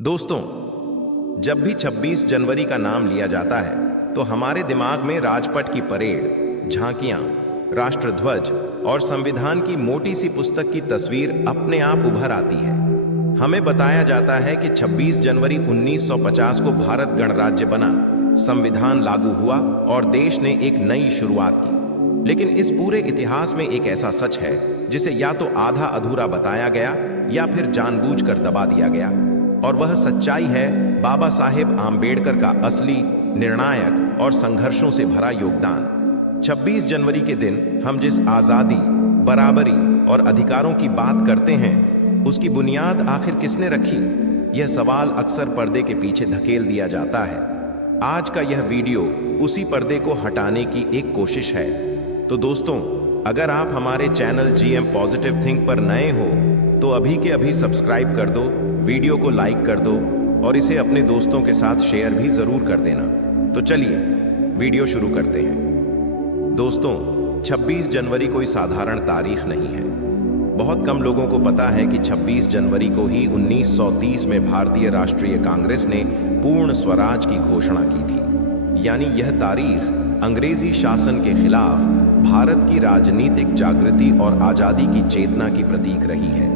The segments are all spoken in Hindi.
दोस्तों, जब भी 26 जनवरी का नाम लिया जाता है तो हमारे दिमाग में राजपथ की परेड, झांकियां, राष्ट्रध्वज और संविधान की मोटी सी पुस्तक की तस्वीर अपने आप उभर आती है। हमें बताया जाता है कि 26 जनवरी 1950 को भारत गणराज्य बना, संविधान लागू हुआ और देश ने एक नई शुरुआत की। लेकिन इस पूरे इतिहास में एक ऐसा सच है जिसे या तो आधा अधूरा बताया गया या फिर जानबूझकर दबा दिया गया, और वह सच्चाई है बाबा साहेब आम्बेडकर का असली, निर्णायक और संघर्षों से भरा योगदान। 26 जनवरी के दिन हम जिस आज़ादी, बराबरी और अधिकारों की बात करते हैं, उसकी बुनियाद आखिर किसने रखी? यह सवाल अक्सर पर्दे के पीछे धकेल दिया जाता है। आज का यह वीडियो उसी पर्दे को हटाने की एक कोशिश है। तो दोस्तों, अगर आप हमारे चैनल GM पॉजिटिव थिंक पर नए हो तो अभी के अभी सब्सक्राइब कर दो, वीडियो को लाइक कर दो और इसे अपने दोस्तों के साथ शेयर भी जरूर कर देना। तो चलिए वीडियो शुरू करते हैं। दोस्तों, 26 जनवरी कोई साधारण तारीख नहीं है। बहुत कम लोगों को पता है कि 26 जनवरी को ही 1930 में भारतीय राष्ट्रीय कांग्रेस ने पूर्ण स्वराज की घोषणा की थी। यानी यह तारीख अंग्रेजी शासन के खिलाफ भारत की राजनीतिक जागृति और आजादी की चेतना की प्रतीक रही है।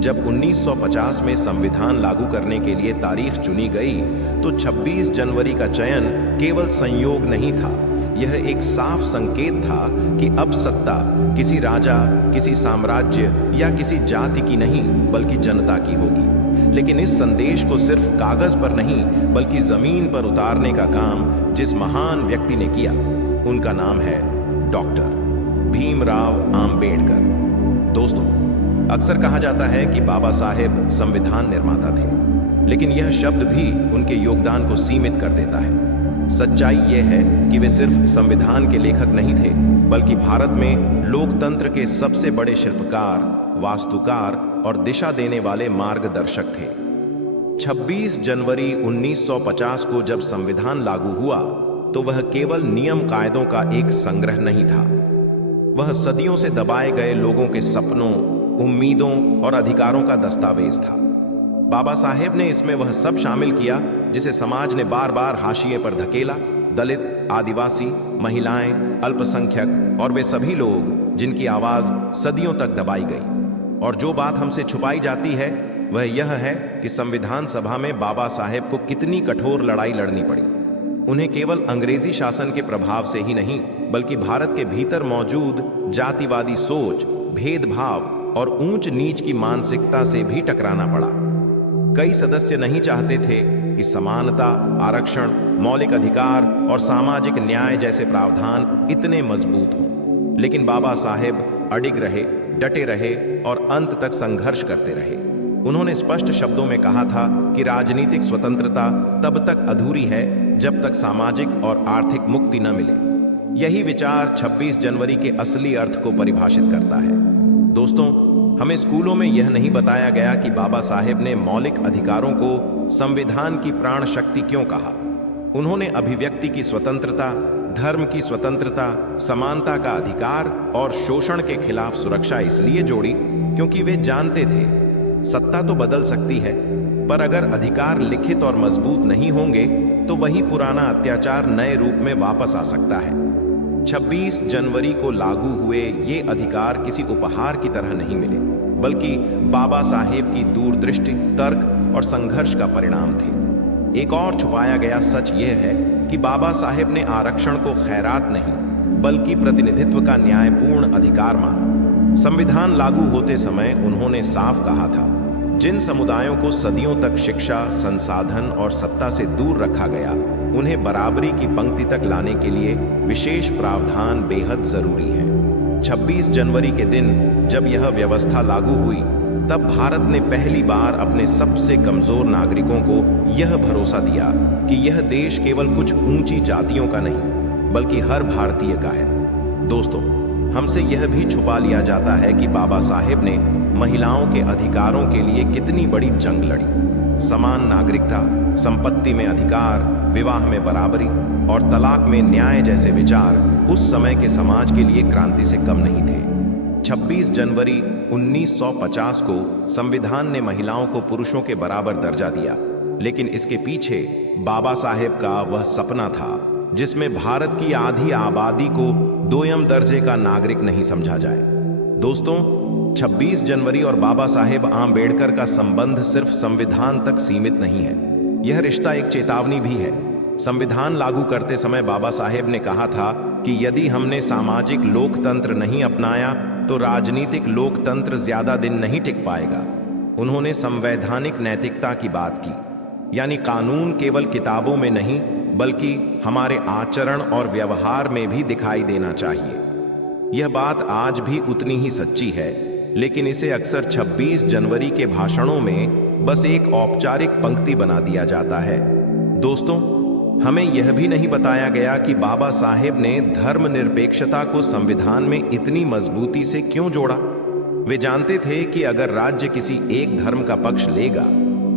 जब 1950 में संविधान लागू करने के लिए तारीख चुनी गई तो 26 जनवरी का चयन केवल संयोग नहीं था, यह एक साफ संकेत था कि अब सत्ता किसी राजा, किसी साम्राज्य या किसी जाति की नहीं बल्कि जनता की होगी। लेकिन इस संदेश को सिर्फ कागज पर नहीं बल्कि जमीन पर उतारने का काम जिस महान व्यक्ति ने किया, उनका नाम है डॉक्टर भीमराव आम्बेडकर। दोस्तों, अक्सर कहा जाता है कि बाबा साहेब संविधान निर्माता थे, लेकिन यह शब्द भी उनके योगदान को सीमित कर देता है। सच्चाई यह है कि वे सिर्फ संविधान के लेखक नहीं थे, बल्कि भारत में लोकतंत्र के सबसे बड़े शिल्पकार, वास्तुकार और दिशा देने वाले मार्गदर्शक थे। 26 जनवरी 1950 को जब संविधान लागू हुआ तो वह केवल नियम कायदों का एक संग्रह नहीं था, वह सदियों से दबाए गए लोगों के सपनों, उम्मीदों और अधिकारों का दस्तावेज था। बाबा साहेब ने इसमें वह सब शामिल किया जिसे समाज ने बार बार हाशिए पर धकेला। दलित, आदिवासी, महिलाएं, अल्पसंख्यक और वे सभी लोग जिनकी आवाज सदियों तक दबाई गई। और जो बात हमसे छुपाई जाती है वह यह है कि संविधान सभा में बाबा साहेब को कितनी कठोर लड़ाई लड़नी पड़ी। उन्हें केवल अंग्रेजी शासन के प्रभाव से ही नहीं बल्कि भारत के भीतर मौजूद जातिवादी सोच, भेदभाव और ऊंच नीच की मानसिकता से भी टकराना पड़ा। कई सदस्य नहीं चाहते थे कि समानता, आरक्षण, मौलिक अधिकार और सामाजिक न्याय जैसे प्रावधान इतने मजबूत हों, लेकिन बाबा साहेब अडिग रहे, डटे रहे और अंत तक संघर्ष करते रहे। उन्होंने स्पष्ट शब्दों में कहा था कि राजनीतिक स्वतंत्रता तब तक अधूरी है जब तक सामाजिक और आर्थिक मुक्ति न मिले। यही विचार 26 जनवरी के असली अर्थ को परिभाषित करता है। दोस्तों, हमें स्कूलों में यह नहीं बताया गया कि बाबा साहेब ने मौलिक अधिकारों को संविधान की प्राण शक्ति क्यों कहा। उन्होंने अभिव्यक्ति की स्वतंत्रता, धर्म की स्वतंत्रता, समानता का अधिकार और शोषण के खिलाफ सुरक्षा इसलिए जोड़ी क्योंकि वे जानते थे सत्ता तो बदल सकती है, पर अगर अधिकार लिखित और मजबूत नहीं होंगे तो वही पुराना अत्याचार नए रूप में वापस आ सकता है। 26 जनवरी को लागू हुए ये अधिकार किसी उपहार की तरह नहीं मिले, बल्कि बाबा साहेब की दूरदृष्टि, तर्क और संघर्ष का परिणाम थे। एक और छुपाया गया सच यह है कि बाबा साहेब ने आरक्षण को खैरात नहीं बल्कि प्रतिनिधित्व का न्यायपूर्ण अधिकार माना। संविधान लागू होते समय उन्होंने साफ कहा था, जिन समुदायों को सदियों तक शिक्षा, संसाधन और सत्ता से दूर रखा गया, उन्हें बराबरी की पंक्ति तक लाने के लिए विशेष प्रावधान बेहद जरूरी है। 26 जनवरी के दिन जब यह व्यवस्था लागू हुई तब भारत ने पहली बार अपने सबसे कमजोर नागरिकों को यह भरोसा दिया कि यह देश केवल कुछ ऊंची जातियों का नहीं बल्कि हर भारतीय का है। दोस्तों, हमसे यह भी छुपा लिया जाता है कि बाबा साहेब ने महिलाओं के अधिकारों के लिए कितनी बड़ी जंग लड़ी। समान नागरिकता, संपत्ति में अधिकार, विवाह में बराबरी और तलाक में न्याय जैसे विचार उस समय के समाज के लिए क्रांति से कम नहीं थे। 26 जनवरी 1950 को संविधान ने महिलाओं को पुरुषों के बराबर दर्जा दिया, लेकिन इसके पीछे बाबा साहेब का वह सपना था जिसमें भारत की आधी आबादी को दोयम दर्जे का नागरिक नहीं समझा जाए। दोस्तों, 26 जनवरी और बाबा साहेब आम्बेडकर का संबंध सिर्फ संविधान तक सीमित नहीं है, यह रिश्ता एक चेतावनी भी है। संविधान लागू करते समय बाबा साहेब ने कहा था कि यदि हमने सामाजिक लोकतंत्र नहीं अपनाया तो राजनीतिक लोकतंत्र ज्यादा दिन नहीं टिक पाएगा। उन्होंने संवैधानिक नैतिकता की बात की, यानी कानून केवल किताबों में नहीं बल्कि हमारे आचरण और व्यवहार में भी दिखाई देना चाहिए। यह बात आज भी उतनी ही सच्ची है, लेकिन इसे अक्सर 26 जनवरी के भाषणों में बस एक औपचारिक पंक्ति बना दिया जाता है। दोस्तों, हमें यह भी नहीं बताया गया कि बाबा साहेब ने धर्मनिरपेक्षता को संविधान में इतनी मजबूती से क्यों जोड़ा। वे जानते थे कि अगर राज्य किसी एक धर्म का पक्ष लेगा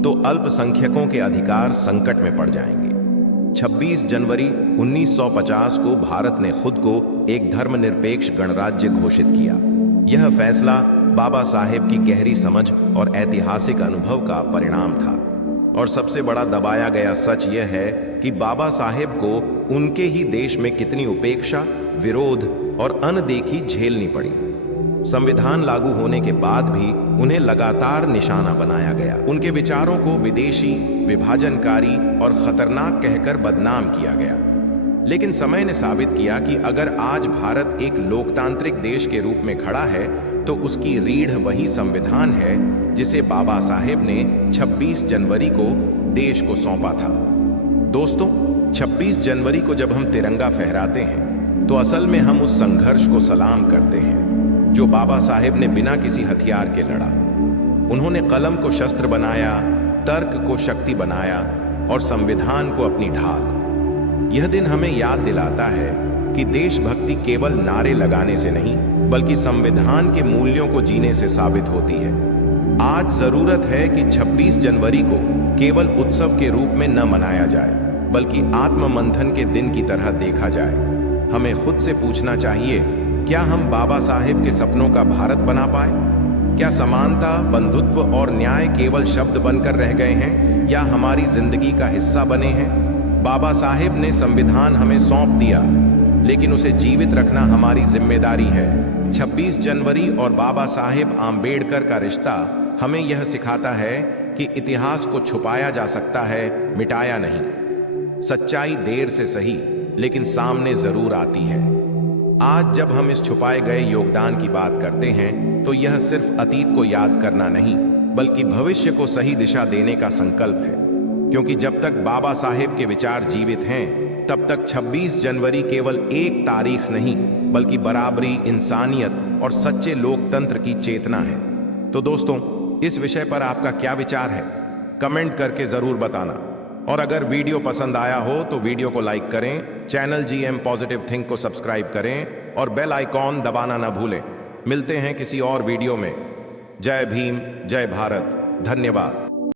तो अल्पसंख्यकों के अधिकार संकट में पड़ जाएंगे। 26 जनवरी 1950 को भारत ने खुद को एक धर्मनिरपेक्ष गणराज्य घोषित किया। यह फैसला बाबा साहेब की गहरी समझ और ऐतिहासिक अनुभव का परिणाम था। और सबसे बड़ा दबाया गया सच यह है कि बाबा साहेब को उनके ही देश में कितनी उपेक्षा, विरोध और अनदेखी झेलनी पड़ी। संविधान लागू होने के बाद भी उन्हें लगातार निशाना बनाया गया। उनके विचारों को विदेशी, विभाजनकारी और खतरनाक कहकर बदनाम किया गया। लेकिन समय ने साबित किया कि अगर आज भारत एक लोकतांत्रिक देश के रूप में खड़ा है तो उसकी रीढ़ वही संविधान है जिसे बाबा साहेब ने 26 जनवरी को देश को सौंपा था। दोस्तों, 26 जनवरी को जब हम तिरंगा फहराते हैं तो असल में हम उस संघर्ष को सलाम करते हैं जो बाबा साहेब ने बिना किसी हथियार के लड़ा। उन्होंने कलम को शस्त्र बनाया, तर्क को शक्ति बनाया और संविधान को अपनी ढाल। यह दिन हमें याद दिलाता है कि देशभक्ति केवल नारे लगाने से नहीं बल्कि संविधान के मूल्यों को जीने से साबित होती है। आज जरूरत है कि 26 जनवरी को केवल उत्सव के रूप में न मनाया जाए बल्कि आत्ममंथन के दिन की तरह देखा जाए। हमें खुद से पूछना चाहिए, क्या हम बाबा साहेब के सपनों का भारत बना पाए? क्या समानता, बंधुत्व और न्याय केवल शब्द बनकर रह गए हैं या हमारी जिंदगी का हिस्सा बने हैं? बाबा साहेब ने संविधान हमें सौंप दिया, लेकिन उसे जीवित रखना हमारी जिम्मेदारी है। 26 जनवरी और बाबा साहेब आम्बेडकर का रिश्ता हमें यह सिखाता है कि इतिहास को छुपाया जा सकता है, मिटाया नहीं। सच्चाई देर से सही लेकिन सामने जरूर आती है। आज जब हम इस छुपाए गए योगदान की बात करते हैं तो यह सिर्फ अतीत को याद करना नहीं बल्कि भविष्य को सही दिशा देने का संकल्प है। क्योंकि जब तक बाबा साहेब के विचार जीवित हैं तब तक 26 जनवरी केवल एक तारीख नहीं बल्कि बराबरी, इंसानियत और सच्चे लोकतंत्र की चेतना है। तो दोस्तों, इस विषय पर आपका क्या विचार है? कमेंट करके जरूर बताना। और अगर वीडियो पसंद आया हो तो वीडियो को लाइक करें, चैनल GM पॉजिटिव थिंक को सब्सक्राइब करें और बेल आइकॉन दबाना ना भूलें। मिलते हैं किसी और वीडियो में। जय भीम, जय भारत, धन्यवाद।